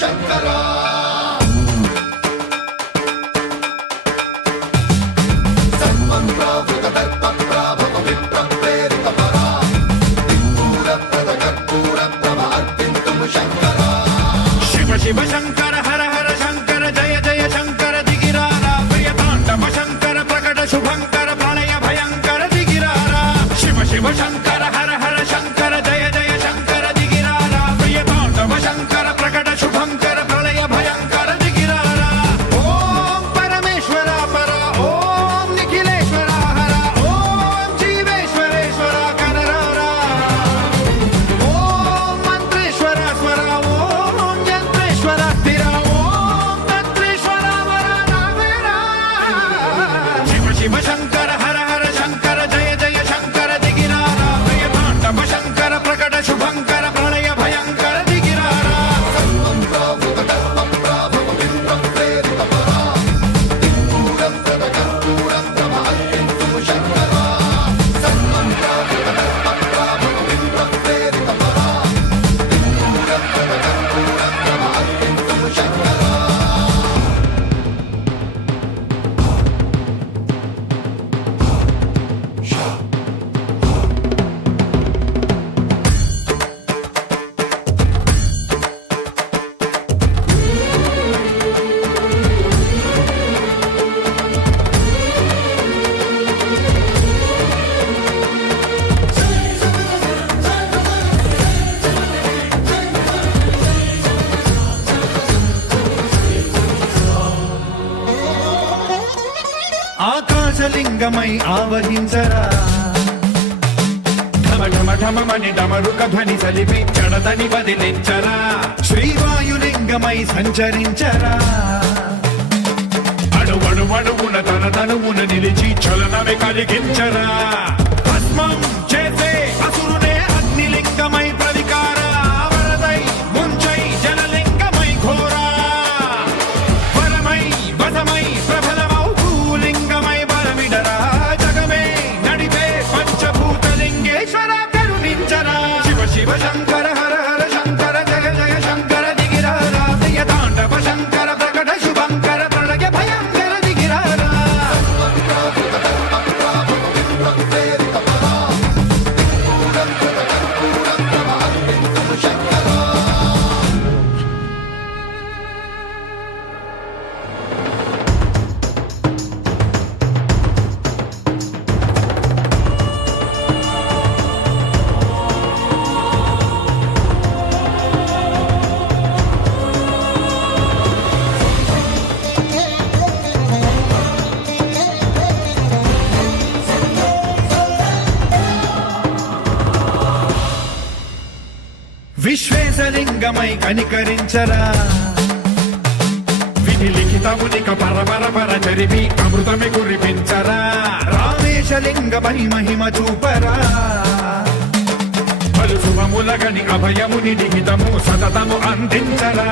శంకరా శివ శంకర హర హర శంకర జయ జయ శంకర దిగిరారా ప్రియతాండవ శంకర ప్రకట శుభంకర ప్రళయ భయంకర దిగిరారా శివ శివ శంకర హర హర శంకర జయ జయ శంకర దిగిరారా ప్రియతాండవ శంకర ప్రకట శుభంకర ప్రళయ భయంకర దిగిరారా ఓం పరమేశ్వర పర ఓం నిఖిలేశ్వర హర ఓం జీవేశ్వరేశ్వర కనరారా ఓం మంత్రేశ్వర స్వర ఓం యంత్రేశ్వర స్థిర ఓం తంత్రేశ్వర వరదావేరా శివ శివ శంకర హర హర శంకర జయ జయ శంకర దిగిరారా ప్రియతాండవ శంకర ప్రకట శుభంకర ప్రళయ భయంకర దిగిరారా ఆకాశలింగమై ఆవహించరా ఢమ ఢమ ఢమమని డమరుక ధ్వని సలిపి చడదని వదిలించరా శ్రీవాయులింగమై సంచరించరా అణువణువున తన తనువున నిలిచి చలనమే కలిగించరా భస్మం చేసే అసురునే అగ్నిలింగమై ప్రవికార వరదై ముంచై జలలింగమై ఘోరా వరమై వసమై ప్రబలమౌ భూలింగమై బలమిడరా జగమే నడిపే పంచభూతలింగేశ్వర కరుణించరా శివ శివ శంకర హర హర శంకర జయ జయ శంకర దిగిరారా ప్రియతాండవ శంకర ప్రకట శుభంకర ప్రళయ భయంకర దిగిరారా విశ్వేశలింగమై కనికరించరా విధి లిఖితమునిక పరపర పర చరిపి అమృతమి కురిపించరా రామేశలింగమై మహిమ చూపరా పలు శుభములగని అభయముని లిఖితము సతతము అందించరా